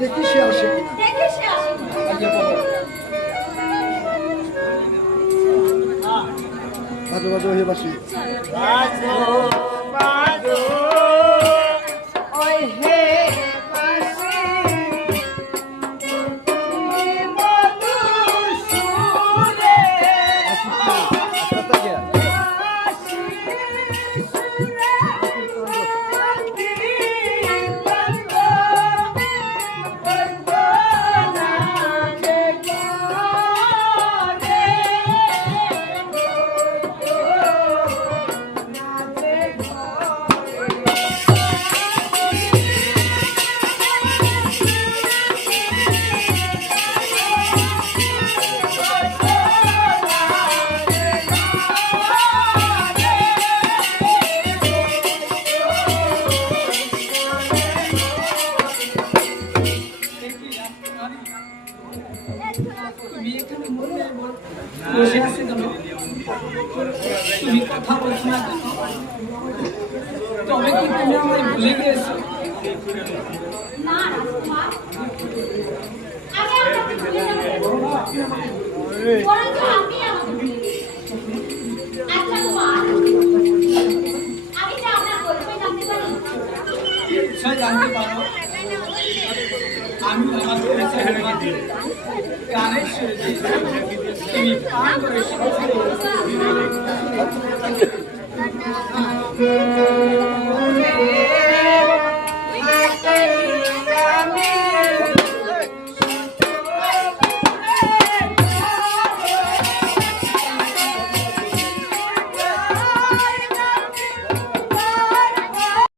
দেখি সে আসে বাজো বাজো হয়ে বাসি তুমি কথা বলছো না তবে কি তুমি আমায় ভুলে গিয়েছো? না রাজকুমার, আমি আপনাকে ভুলে যাব বরঞ্চ আপনি আমাকে ভুলে গিয়েছেন। আচ্ছা কুমার, আমি কি আপনার পরিচয় জানতে পারি? নিশ্চয় জানতে পারো। আমি আমার পরিচয় গানের সুরে তুমি পান করে